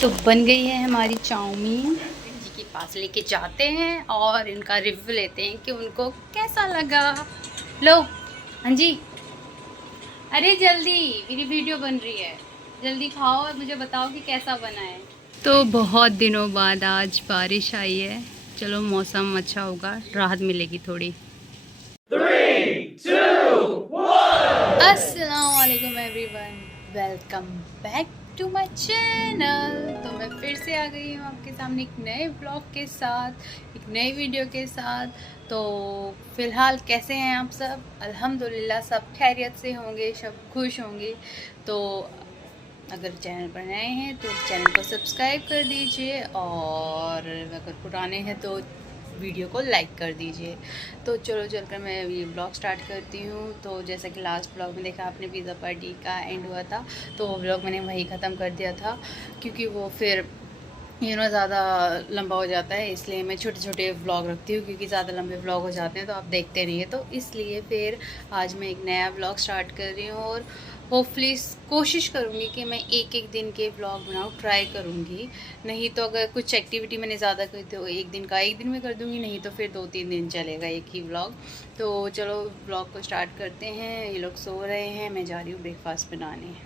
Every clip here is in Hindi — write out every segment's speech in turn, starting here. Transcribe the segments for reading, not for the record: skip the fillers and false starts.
तो बन गई है हमारी चाउमीन। जी के पास लेके जाते हैं और इनका रिव्यू लेते हैं कि उनको कैसा लगा। लो, हाँ जी, अरे जल्दी, मेरी वीडियो बन रही है, जल्दी खाओ और मुझे बताओ कि कैसा बना है। तो बहुत दिनों बाद आज बारिश आई है, चलो मौसम अच्छा होगा, राहत मिलेगी थोड़ी। 3, 2, 1। अस्सलाम वालेकुम everyone, welcome back to my channel. तो मैं फिर से आ गई हूँ आपके सामने एक नए ब्लॉग के साथ, एक नई वीडियो के साथ। तो फ़िलहाल कैसे हैं आप सब? अल्हम्दुलिल्लाह सब खैरियत से होंगे, सब खुश होंगे। तो अगर चैनल पर नए हैं तो चैनल को सब्सक्राइब कर दीजिए, और अगर पुराने हैं तो वीडियो को लाइक कर दीजिए। तो चलो चलकर मैं ये ब्लॉग स्टार्ट करती हूँ। तो जैसा कि लास्ट ब्लॉग में देखा आपने, पिज़्ज़ा पार्टी का एंड हुआ था, तो वो ब्लॉग मैंने वहीं ख़त्म कर दिया था, क्योंकि वो फिर ज़्यादा लंबा हो जाता है, इसलिए मैं छोटे छोटे व्लॉग रखती हूँ, क्योंकि ज़्यादा लंबे व्लॉग हो जाते हैं तो आप देखते नहीं है। तो इसलिए फिर आज मैं एक नया व्लॉग स्टार्ट कर रही हूँ, और होपफुली कोशिश करूँगी कि मैं एक एक दिन के व्लॉग बनाऊँ, ट्राई करूँगी। नहीं तो अगर कुछ एक्टिविटी मैंने ज़्यादा की तो एक दिन का एक दिन में कर दूँगी, नहीं तो फिर 2-3 दिन चलेगा एक ही व्लॉग। तो चलो व्लॉग को स्टार्ट करते हैं। ये लोग सो रहे हैं, मैं जा रही हूँ ब्रेकफास्ट बनाने।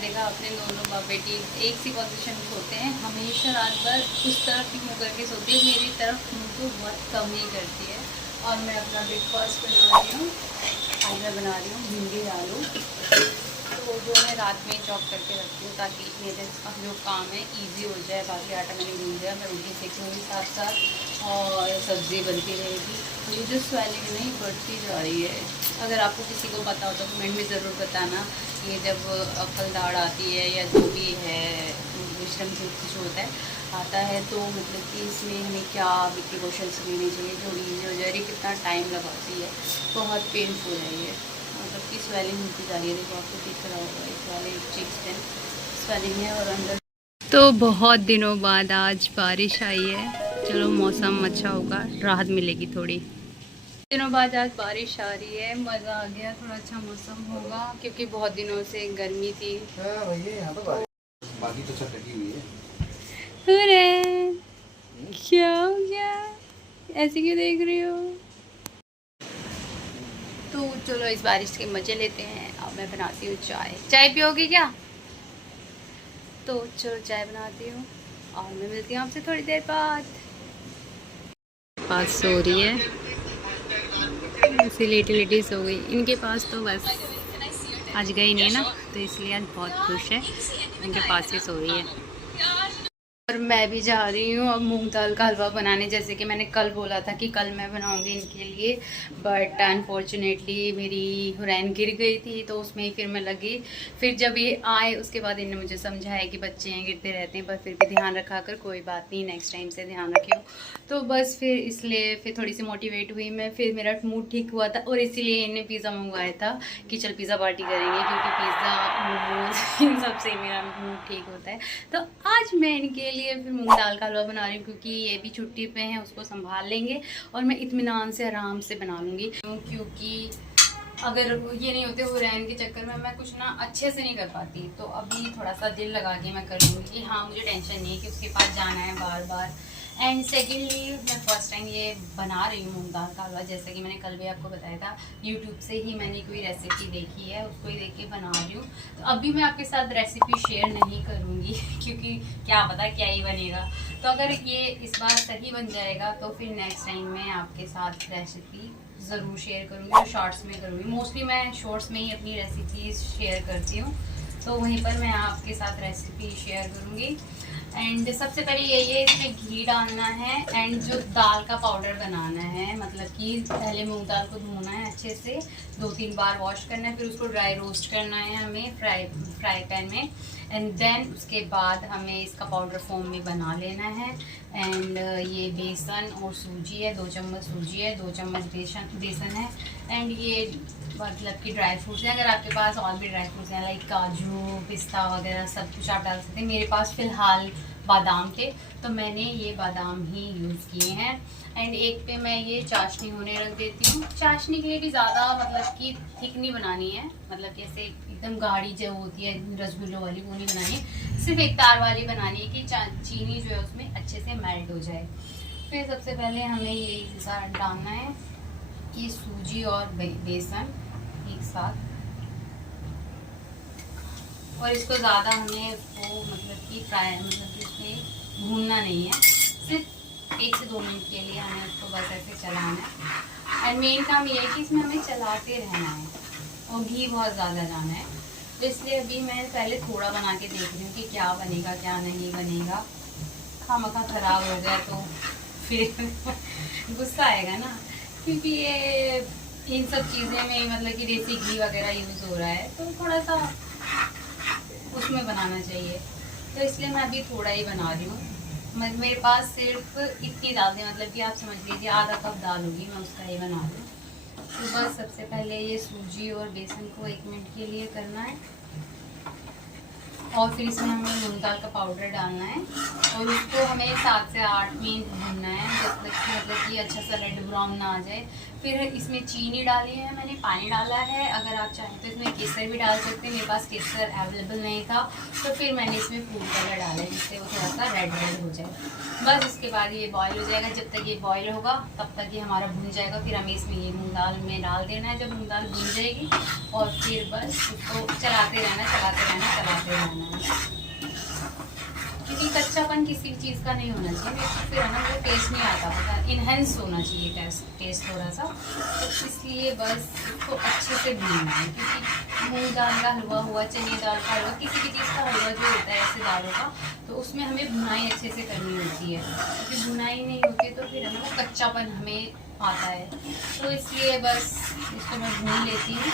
देखा आपने, दोनों बाप बेटी एक सी पोजीशन में सोते हैं, हमेशा रात भर उस तरफ ही मुँह करके सोती है, मेरी तरफ मुँह तो बहुत कम ही करती है। और मैं अपना ब्रेकफास्ट बना रही हूँ। आज मैं बना रही हूँ भिंडी आलू, तो जो मैं रात में चॉप करके रखती हूँ, ताकि मेरे जो काम है ईजी हो जाए। बाकी आटा मैंने भून दिया, मैं रोटी सेकूँगी साथ साथ और सब्ज़ी बनती रहेगी। तो ये जो स्वेलिंग नहीं बढ़ती जा रही है, अगर आपको किसी को पता हो तो कमेंट में ज़रूर बताना। ये जब अक्ल दाढ़ आती है या जो भी है विश्रम से कुछ होता है आता है, तो मतलब कि इसमें हमें क्या प्रिकॉशंस लेने चाहिए जो ईजी हो जाए। कितना टाइम लगाती है, बहुत पेनफुल है ये, मतलब कि स्वेलिंग होती जा रही है। देखो आपको दिख रहा होगा, इस वाले चिक्स पे स्वेलिंग है और अंदर। तो बहुत दिनों बाद आज बारिश आई है, चलो मौसम अच्छा होगा, राहत मिलेगी थोड़ी। दिनों बाद आज बारिश आ रही है, मज़ा आ गया, थोड़ा अच्छा मौसम होगा, क्योंकि बहुत दिनों से गर्मी थी। बाकी तो छत ढकी हुई है। क्या हो गया, ऐसे क्यों देख रही हो? तो चलो इस बारिश के मज़े लेते हैं। अब मैं बनाती हूँ चाय। चाय पियोगी क्या? तो चलो चाय बनाती हूँ और मैं मिलती हूँ आपसे थोड़ी देर बाद। पास सो रही है, ऐसी लेटी लेटी सो गई। इनके पास तो बस आज गई नहीं ना, तो इसलिए आज बहुत खुश है, इनके पास ही सो रही है। और मैं भी जा रही हूँ अब मूंग दाल का हलवा बनाने, जैसे कि मैंने कल बोला था कि कल मैं बनाऊँगी इनके लिए, बट अनफॉर्चुनेटली मेरी हुरैन गिर गई थी, तो उसमें ही फिर मैं लगी। फिर जब ये आए उसके बाद इन्होंने मुझे समझाया कि बच्चे हैं गिरते रहते हैं, पर फिर भी ध्यान रखा कर, कोई बात नहीं, नेक्स्ट टाइम से ध्यान रखियो। तो बस फिर इसलिए फिर थोड़ी सी मोटिवेट हुई मैं, फिर मेरा मूड ठीक हुआ था, और इसीलिए इन्हें पिज़्ज़ा मंगवाया था कि चल पिज़्ज़ा पार्टी करेंगे, क्योंकि पिज़्ज़ा मोमोज इन सबसे मेरा मूड ठीक होता है। तो आज मैं इनके लिए फिर मूंग दाल का हलवा बना रही हूँ, क्योंकि ये भी छुट्टी पे हैं, उसको संभाल लेंगे और मैं इत्मीनान से आराम से बना लूँगी। क्योंकि अगर ये नहीं होते हुरैन के चक्कर में मैं कुछ ना अच्छे से नहीं कर पाती, तो अभी थोड़ा सा दिल लगा के मैं कर लूँगी कि हाँ मुझे टेंशन नहीं है कि उसके पास जाना है बार बार। एंड सेकेंडली मैं फर्स्ट टाइम ये बना रही हूँ मूंग दाल का हलवा, जैसे कि मैंने कल भी आपको बताया था, यूट्यूब से ही मैंने कोई रेसिपी देखी है, उसको ही देख के बना रही हूँ। तो अभी मैं आपके साथ रेसिपी शेयर नहीं करूँगी क्योंकि क्या पता क्या ही बनेगा। तो अगर ये इस बार सही बन जाएगा तो फिर नेक्स्ट टाइम मैं आपके साथ रेसिपी ज़रूर शेयर करूँगी, और शॉर्ट्स में करूँगी। मोस्टली मैं शॉर्ट्स में ही अपनी रेसिपीज़ शेयर करती हूँ, तो वहीं पर मैं आपके साथ रेसिपी शेयर करूँगी। एंड सबसे पहले यही है, इसमें घी डालना है, एंड जो दाल का पाउडर बनाना है, मतलब कि पहले मूंग दाल को धोना है अच्छे से, 2-3 बार वॉश करना है, फिर उसको ड्राई रोस्ट करना है हमें फ्राई पैन में, एंड देन उसके बाद हमें इसका पाउडर फॉर्म में बना लेना है। एंड ये बेसन और सूजी है, 2 चम्मच सूजी है, 2 चम्मच बेसन है, एंड ये मतलब कि ड्राई फ्रूट्स हैं। अगर आपके पास और भी ड्राई फ्रूट्स हैं लाइक काजू पिस्ता वगैरह सब कुछ आप डाल सकते हैं। मेरे पास फ़िलहाल बादाम थे, तो मैंने ये बादाम ही यूज़ किए हैं। एंड एक पे मैं ये चाशनी होने रख देती हूँ। चाशनी के लिए भी ज़्यादा मतलब कि थिक नहीं बनानी है, मतलब जैसे एकदम गाढ़ी जो होती है रसगुल्लों वाली वो नहीं बनानी है, सिर्फ एक तार वाली बनानी है कि चीनी जो है उसमें अच्छे से मेल्ट हो जाए। फिर सबसे पहले हमें ये सारा डालना है कि सूजी और बेसन एक साथ, और इसको ज़्यादा हमें उसको मतलब कि फ्राई मतलब कि इसमें भूनना नहीं है, सिर्फ 1 से 2 मिनट के लिए हमें उसको बस ऐसे चलाना है। एंड मेन काम ये है कि इसमें हमें चलाते रहना है और घी बहुत ज़्यादा जाना है। तो इसलिए अभी मैं पहले थोड़ा बना के देख रही हूँ कि क्या बनेगा क्या नहीं बनेगा। खामखा ख़राब हो गया तो फिर गुस्सा आएगा ना, क्योंकि ये इन सब चीज़ें में मतलब कि देसी घी वगैरह यूज़ हो रहा है, तो थोड़ा सा उसमें बनाना चाहिए। तो इसलिए मैं अभी थोड़ा ही बना रही हूँ। मेरे पास सिर्फ इतनी दाल थी, मतलब कि आप समझ लीजिए आधा कप दाल होगी, मैं उसका ही बना रही हूँ। तो बस सबसे पहले ये सूजी और बेसन को 1 मिनट के लिए करना है, और फिर इसमें हमें मूंग दाल का पाउडर डालना है और उसको हमें 7 से 8 मिनट भूनना है जब तक कि मतलब कि अच्छा सा रेड ब्राउन ना आ जाए। फिर इसमें चीनी डाली है, मैंने पानी डाला है। अगर आप चाहें तो इसमें केसर भी डाल सकते हैं, मेरे पास केसर अवेलेबल नहीं था तो फिर मैंने इसमें फूड कलर डाला है जिससे वो थोड़ा सा रेड रेड हो जाए। बस इसके बाद ये बॉयल हो जाएगा। जब तक ये बॉयल होगा तब तक ये हमारा भून जाएगा। फिर हमें इसमें ये मूंग दाल में डाल देना है जब मूंग दाल भून जाएगी, और फिर बस उसको चलाते रहना है, क्योंकि कच्चापन किसी भी चीज़ का नहीं होना चाहिए, फिर है ना वो टेस्ट नहीं आता, पता इन्हेंस होना चाहिए टेस्ट थोड़ा सा। तो इसलिए बस इसको अच्छे से भूनना है, क्योंकि मूंग दाल का हलवा हुआ, चने दाल का हलवा, किसी भी चीज़ का हलवा जो होता है ऐसे दालों का, तो उसमें हमें भुनाई अच्छे से करनी होती है, क्योंकि भुनाई नहीं होती तो फिर है ना वो कच्चापन हमें आता है। तो इसलिए बस इसको मैं भून लेती हूँ।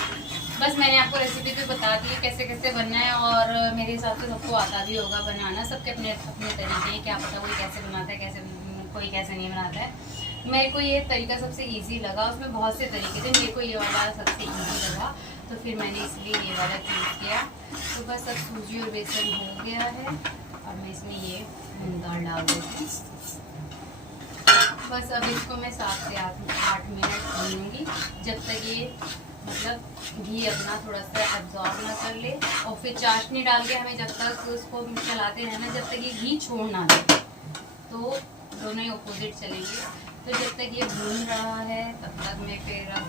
बस मैंने आपको रेसिपी तो बता दी है कैसे कैसे बनना है, और मेरे हिसाब से सबको आता भी होगा बनाना। सबके अपने अपने तरीके हैं, क्या पता कोई कैसे बनाता है, कोई कैसे नहीं बनाता है। मेरे को ये तरीका सबसे इजी लगा, उसमें बहुत से तरीके थे, मेरे को ये वाला सबसे इजी लगा, तो फिर मैंने इसलिए ये वाला चूज़ किया। तो बस अब सूजी और बेसन हो गया है, और मैं इसमें ये मूंग दाल डाल देती हूँ। बस अब इसको मैं 7 से 8 मिनट भूनूंगी जब तक ये मतलब घी अपना थोड़ा सा एब्जॉर्ब ना कर ले, और फिर चाशनी डाल के हमें जब तक उसको चलाते रहना जब तक ये घी छोड़ ना दे, तो दोनों ही अपोजिट चलेंगे। तो जब तक ये भून रहा है तब तक मैं फिर अब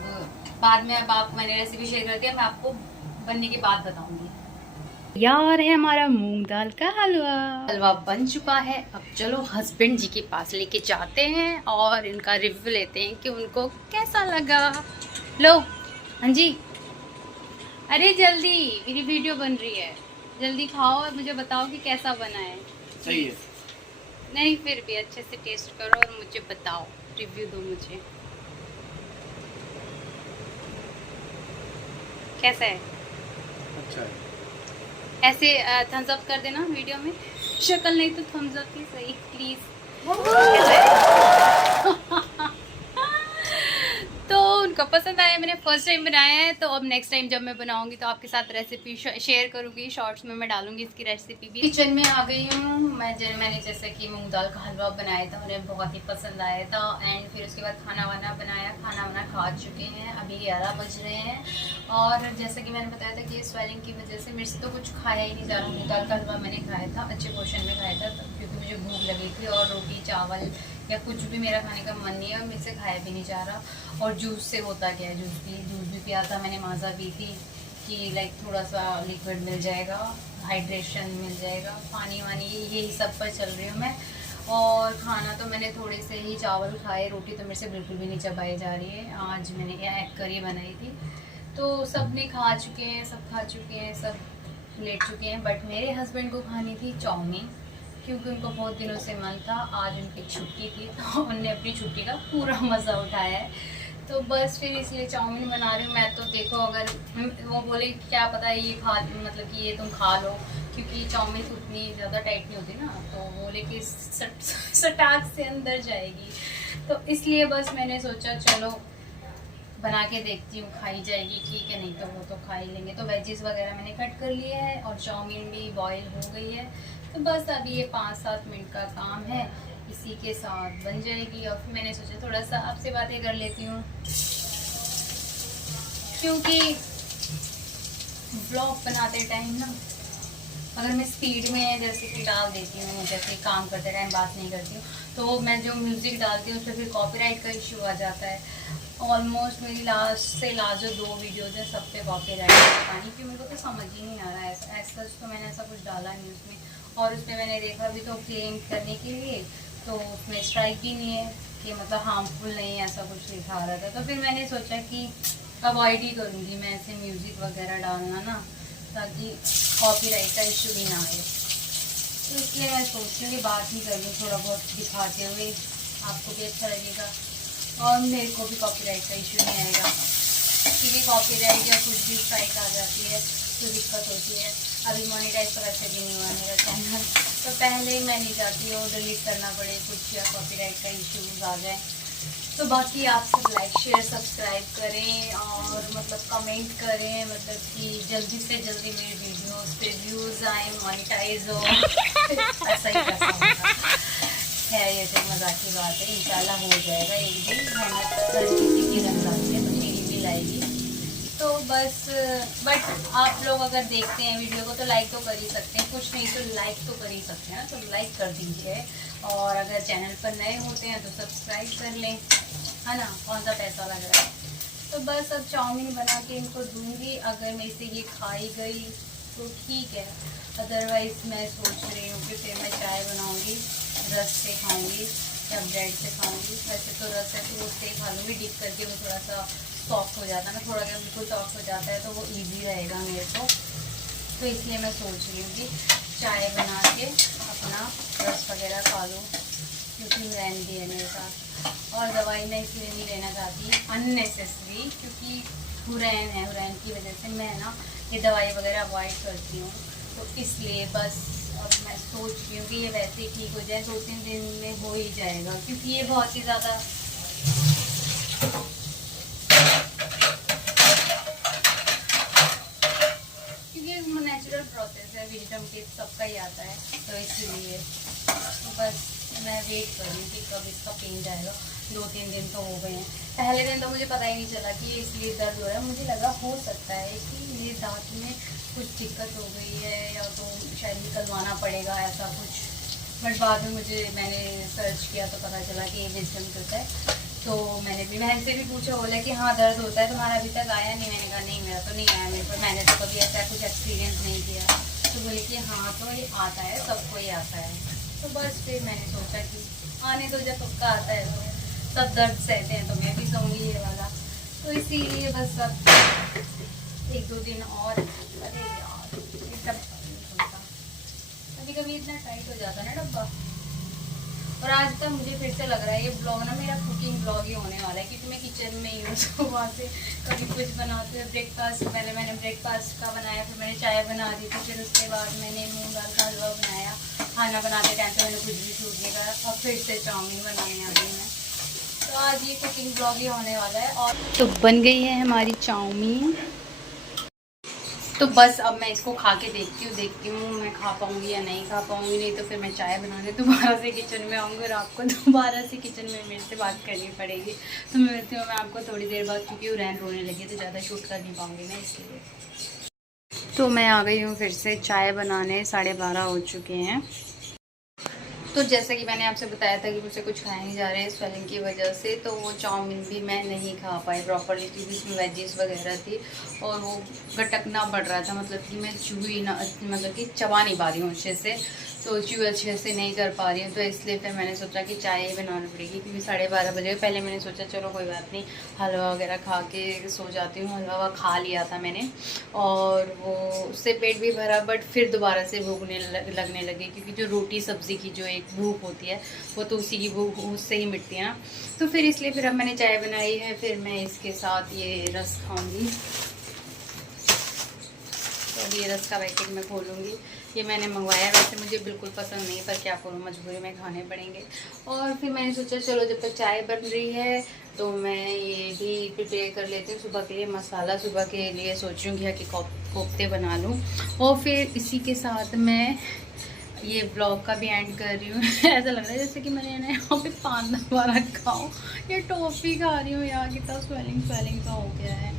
बाद में, अब आप मैंने रेसिपी शेयर कर दिया, मैं आपको बनने के बाद बताऊंगी। यार है हमारा मूंग दाल का हलवा बन चुका है। अब चलो हस्बैंड जी के पास लेके जाते हैं और इनका रिव्यू लेते हैं कि उनको कैसा लगा। लो हाँ जी, अरे जल्दी मेरी वीडियो बन रही है, जल्दी खाओ और मुझे बताओ कि कैसा बना है। सही है? नहीं फिर भी अच्छे से टेस्ट करो और मुझे बताओ, रिव्यू दो मुझे कैसा है। अच्छा है। ऐसे थम्स अप कर देना वीडियो में, शक्ल नहीं तो थम्स अप ही सही प्लीज। तो उनको पसंद आया, मैंने फर्स्ट टाइम बनाया है, तो अब नेक्स्ट टाइम जब मैं बनाऊंगी तो आपके साथ रेसिपी शेयर करूंगी, शॉर्ट्स में मैं डालूंगी इसकी रेसिपी भी। किचन में आ गई हूँ मैंने जैसे कि मूंग दाल का हलवा बनाया था, उन्हें बहुत ही पसंद आया था। एंड फिर उसके बाद खाना वाना बनाया, खाना वाना खा चुके हैं, अभी 11 बज रहे हैं। और जैसा कि मैंने बताया था कि स्वेलिंग की वजह से मेरे से तो कुछ खाया ही नहीं जा रहा। मूंग दाल का हलवा मैंने खाया था, अच्छे पोर्शन में खाया था, क्योंकि मुझे भूख लगी थी, और रोटी चावल या कुछ भी मेरा खाने का मन नहीं है, और मेरे से खाया भी नहीं जा रहा। और जूस से होता क्या है, जूस भी पिया था मैंने, माज़ा पी थी कि लाइक थोड़ा सा लिक्विड मिल जाएगा, हाइड्रेशन मिल जाएगा, पानी वानी यही सब पर चल रही हूँ मैं। और खाना तो मैंने थोड़े से ही चावल खाए, रोटी तो मेरे से बिल्कुल भी नहीं चबाई जा रही है। आज मैंने एग करी बनाई थी, तो सब ने खा चुके हैं, सब खा चुके हैं, सब लेट चुके हैं। बट मेरे हस्बैंड को खानी थी चाउमीन, क्योंकि उनको बहुत दिनों से मन था, आज उनकी छुट्टी थी, तो उनने अपनी छुट्टी का पूरा मज़ा उठाया है। तो बस फिर इसलिए चाउमीन बना रही हूँ मैं। तो देखो अगर वो बोले क्या पता है ये खा, मतलब कि ये तुम खा लो, क्योंकि चाउमीन उतनी ज़्यादा टाइट नहीं होती ना, तो बोले कि सटाक से अंदर जाएगी। तो इसलिए बस मैंने सोचा चलो बना के देखती हूँ, खाई जाएगी ठीक है, नहीं तो वो तो खा ही लेंगे। तो वेजिस वगैरह मैंने कट कर लिए है और चाउमीन भी बॉईल हो गई है। तो बस अभी ये 5-7 मिनट का काम है, इसी के साथ बन जाएगी। और फिर मैंने सोचा थोड़ा सा आपसे बातें कर लेती हूँ, क्योंकि ब्लॉग बनाते टाइम ना अगर मैं स्पीड में जैसे कि डाल देती हूँ, जैसे काम करते टाइम बात नहीं करती हूँ, तो मैं जो म्यूज़िक डालती हूँ उस पर फिर कॉपीराइट का इशू आ जाता है। ऑलमोस्ट मेरी लास्ट जो 2 वीडियोज़ हैं सब पे कॉपीराइट है, पता नहीं क्यों, मेरे को तो समझ ही नहीं आ रहा है। ऐसा तो मैंने ऐसा कुछ डाला नहीं उसमें, और उसमें मैंने देखा भी तो क्लेम करने के लिए, तो उसमें स्ट्राइक भी नहीं है कि मतलब हार्मफुल नहीं, ऐसा कुछ लिखा रहा था। तो फिर मैंने सोचा कि अवॉइड ही करूँगी मैं ऐसे म्यूज़िक वगैरह डालना ना, ताकि कॉपीराइट का इशू भी ना आए। तो इसलिए मैं सोच रही हूँ बात ही कर लूँ, थोड़ा बहुत दिखाते हुए, आपको भी अच्छा लगेगा और मेरे को भी कॉपीराइट का इशू नहीं आएगा। क्योंकि कॉपीराइट या कुछ भी स्ट्राइक आ जाती है तो दिक्कत होती है। अभी मोनेटाइज तो वैसे भी नहीं हुआ मेरा चैनल, तो पहले ही मैं नहीं चाहती हूँ डिलीट करना पड़े कुछ या कॉपीराइट का इशूज़ आ जाए। तो बाकी आप सब लाइक शेयर सब्सक्राइब करें और मतलब कमेंट करें, मतलब कि जल्दी से जल्दी मेरी वीडियोस पे व्यूज़ आए, मोनेटाइज हो। ऐसा ही कैसा होगा, है ये तो मजाक की बात है, इंशाल्लाह हो जाएगा एक दिन। मेहनत कर किसी की रंग लाती है तो मेरी भी लाएगी। तो बस बट आप लोग अगर देखते हैं वीडियो को तो लाइक तो कर ही सकते हैं, कुछ नहीं तो लाइक तो कर ही सकते हैं ना, तो लाइक कर दीजिए। और अगर चैनल पर नए होते हैं तो सब्सक्राइब कर लें, है ना, कौन सा पैसा लग रहा है। तो बस अब चाउमीन बना के इनको दूंगी, अगर मेरे से ये खाई गई तो ठीक है, अदरवाइज़ मैं सोच रही हूँ कि फिर मैं चाय बनाऊँगी, रस से खाऊँगी या ब्रेड से खाऊँगी। वैसे तो रस है तो उससे ही खा लूँगी, डिप करके वो थोड़ा सा सॉफ्ट हो जाता है ना, थोड़ा अगर बिल्कुल सॉफ्ट हो जाता है तो वो इजी रहेगा मेरे को। तो इसलिए मैं सोच रही हूँ कि चाय बना के अपना रस वगैरह खा लूँ, क्योंकि हुरैन भी है मेरे साथ। और दवाई मैं इसलिए नहीं लेना चाहती अननेसेसरी, क्योंकि हुरैन है, हुरैन की वजह से मैं ना ये दवाई वगैरह अवॉइड करती हूँ। तो इसलिए बस अब मैं सोच रही हूँ कि ये वैसे ही ठीक हो जाए, 2-3 दिन में हो ही जाएगा, क्योंकि ये बहुत ही ज़्यादा नेचुरल प्रोसेस है, विजडम टिप सबका ही आता है, तो इसलिए तो बस मैं वेट कर रही हूँ कि कब इसका पेन जाएगा। 2-3 दिन तो हो गए हैं। पहले दिन तो मुझे पता ही नहीं चला कि इसलिए दर्द हो रहा है, मुझे लगा हो सकता है कि मेरे दांत में कुछ दिक्कत हो गई है या तो शायद निकलवाना पड़ेगा ऐसा कुछ। बट बाद में मैंने सर्च किया तो पता चला कि ये विजडम टिप है। तो मैंने भी बहन से भी पूछा, बोला कि हाँ दर्द होता है, तुम्हारा अभी तक आया नहीं? मैंने कहा नहीं मेरा तो नहीं आया, मेरे पर मैंने तो कभी ऐसा कुछ एक्सपीरियंस नहीं किया। तो बोले कि हाँ तो ये आता है, सबको ही आता है। तो बस फिर मैंने सोचा कि आने तो जब सबका आता है तो सब दर्द सहते हैं, तो मैं भी सहूँगी ये वाला। तो इसीलिए बस अब 1-2 दिन और, अरे यार कभी कभी इतना टाइट हो जाता है ना डब्बा। और आज तक मुझे फिर से लग रहा है ये ब्लॉग ना मेरा कुकिंग ब्लॉग ही होने वाला है, क्योंकि मैं किचन में ही हूँ। तो वहाँ से कभी कुछ बनाते हुए ब्रेकफास्ट, पहले मैंने ब्रेकफास्ट का बनाया, फिर मैंने चाय बना दी थी, फिर उसके बाद मैंने मूंग दाल का हलवा बनाया। खाना बनाते टाइम तो मैंने कुछ भी शूट नहीं करा, और फिर से चाउमीन बनाने आ गई मैं। तो आज ये कुकिंग ब्लॉग ही होने वाला है। और तो बन गई है हमारी चाउमीन। तो बस अब मैं इसको खा के देखती हूँ मैं खा पाऊँगी या नहीं खा पाऊँगी। नहीं तो फिर मैं चाय बनाने दोबारा से किचन में आऊँगी और आपको दोबारा से किचन में मेरे से बात करनी पड़ेगी। तो मैं मिलती हूँ मैं आपको थोड़ी देर बाद, क्योंकि हुरैन रोने लगी तो ज़्यादा शूट कर नहीं पाऊँगी मैं, इसलिए। तो मैं आ गई हूँ फिर से चाय बनाने, 12:30 हो चुके हैं। तो जैसा कि मैंने आपसे बताया था कि मुझसे कुछ खाया नहीं जा रहे हैं स्वेलिंग की वजह से, तो वो चाउमीन भी मैं नहीं खा पाई प्रॉपरली, क्योंकि इसमें वेजीज वगैरह थी और वो गटकना पड़ रहा था, मतलब कि मैं चूही ना, मतलब कि चबा नहीं पा रही हूँ अच्छे से, तो च्यू अच्छे से नहीं कर पा रही हूँ। तो इसलिए फिर मैंने सोचा कि चाय ही बनानी पड़ेगी, क्योंकि 12:30 बजे। पहले मैंने सोचा चलो कोई बात नहीं, हलवा वगैरह खा के सो जाती हूँ। हलवा खा लिया था मैंने और वो उससे पेट भी भरा, बट फिर दोबारा से भूख लगने लगी, क्योंकि जो रोटी सब्ज़ी की जो एक भूख होती है वो तो उसी की भूख उससे ही मिटती है ना। तो फिर इसलिए फिर अब मैंने चाय बनाई है, फिर मैं इसके साथ ये रस खाऊंगी। तो अब ये रस का पैकेट मैं खोलूँगी, ये मैंने मंगवाया, वैसे मुझे बिल्कुल पसंद नहीं, पर क्या करूँ, मजबूरी में खाने पड़ेंगे। और फिर मैंने सोचा चलो जब तक चाय बन रही है तो मैं ये भी प्रिपेयर कर लेती हूँ सुबह के लिए। मसाला सुबह के लिए सोच रही हूँ कि कोफ्ते बना लूँ, और फिर इसी के साथ मैं ये ब्लॉग का भी एंड कर रही हूँ। ऐसा लग रहा है जैसे कि मैंने ना यहाँ पे पान दबा रखा हूँ, ये टॉफ़ी खा रही हूँ यार, कितना स्वेलिंग सा हो गया है।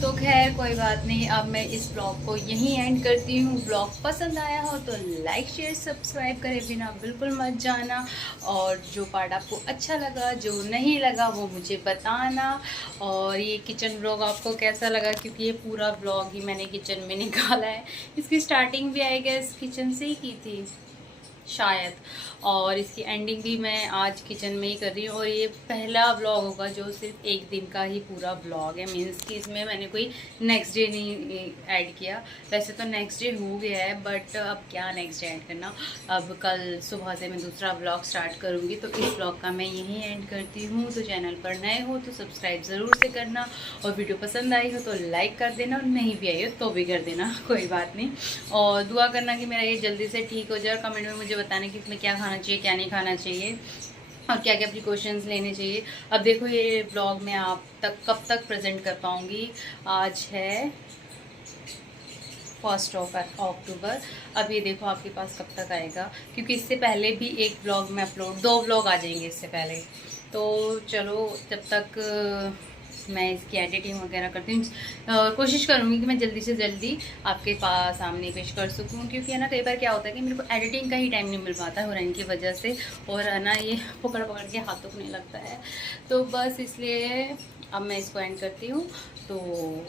तो खैर कोई बात नहीं, अब मैं इस ब्लॉग को यहीं एंड करती हूँ। ब्लॉग पसंद आया हो तो लाइक शेयर सब्सक्राइब करे बिना बिल्कुल मत जाना, और जो पार्ट आपको अच्छा लगा, जो नहीं लगा, वो मुझे बताना। और ये किचन ब्लॉग आपको कैसा लगा, क्योंकि ये पूरा ब्लॉग ही मैंने किचन में निकाला है। इसकी स्टार्टिंग भी आई गेस किचन से ही की थी शायद, और इसकी एंडिंग भी मैं आज किचन में ही कर रही हूँ। और ये पहला व्लॉग होगा जो सिर्फ एक दिन का ही पूरा व्लॉग है, मीन्स कि इसमें मैंने कोई नेक्स्ट डे नहीं ऐड किया। वैसे तो नेक्स्ट डे हो गया है, बट अब क्या नेक्स्ट डे ऐड करना। अब कल सुबह से मैं दूसरा व्लॉग स्टार्ट करूँगी, तो इस व्लॉग का मैं यहीं एंड करती हूँ। तो चैनल पर नए हो तो सब्सक्राइब ज़रूर से करना, और वीडियो पसंद आई हो तो लाइक कर देना, और नहीं भी आई हो तो भी कर देना, कोई बात नहीं। और दुआ करना कि मेरा ये जल्दी से ठीक हो जाए, और कमेंट में मुझे बताना कि इसमें क्या खाना चाहिए, क्या नहीं खाना चाहिए, और क्या क्या प्रिकॉशंस लेने चाहिए। अब देखो ये ब्लॉग मैं आप तक कब तक प्रेजेंट कर पाऊँगी। आज है 1 अक्टूबर। अब ये देखो आपके पास कब तक आएगा, क्योंकि इससे पहले भी एक ब्लॉग में अपलोड, 2 ब्लॉग आ जाएंगे इससे पहले। तो चलो जब तक मैं इसकी एडिटिंग वगैरह करती हूँ, कोशिश करूँगी कि मैं जल्दी से जल्दी आपके पास सामने पेश कर सकूँ, क्योंकि है ना कई बार क्या होता है कि मेरे को एडिटिंग का ही टाइम नहीं मिल पाता है हुरैन की वजह से, और है ना ये पकड़ के हाथों को नहीं लगता है। तो बस इसलिए अब मैं इसको एंड करती हूँ। तो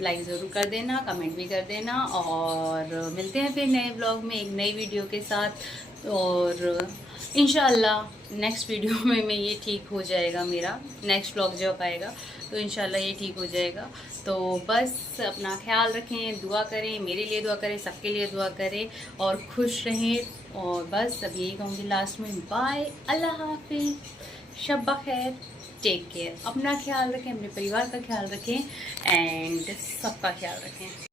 लाइक ज़रूर कर देना, कमेंट भी कर देना, और मिलते हैं फिर नए ब्लॉग में एक नई वीडियो के साथ। और इंशाल्लाह नेक्स्ट वीडियो में मैं ये ठीक हो जाएगा, मेरा नेक्स्ट ब्लॉग जब आएगा तो इंशाल्लाह ये ठीक हो जाएगा। तो बस अपना ख्याल रखें, दुआ करें, मेरे लिए दुआ करें, सबके लिए दुआ करें, और खुश रहें। और बस अब यही कहूँगी लास्ट में, बाय, अल्लाह हाफिज़, शब खैर, टेक केयर। अपना ख्याल रखें, अपने परिवार का ख्याल रखें, एंड सबका ख्याल रखें।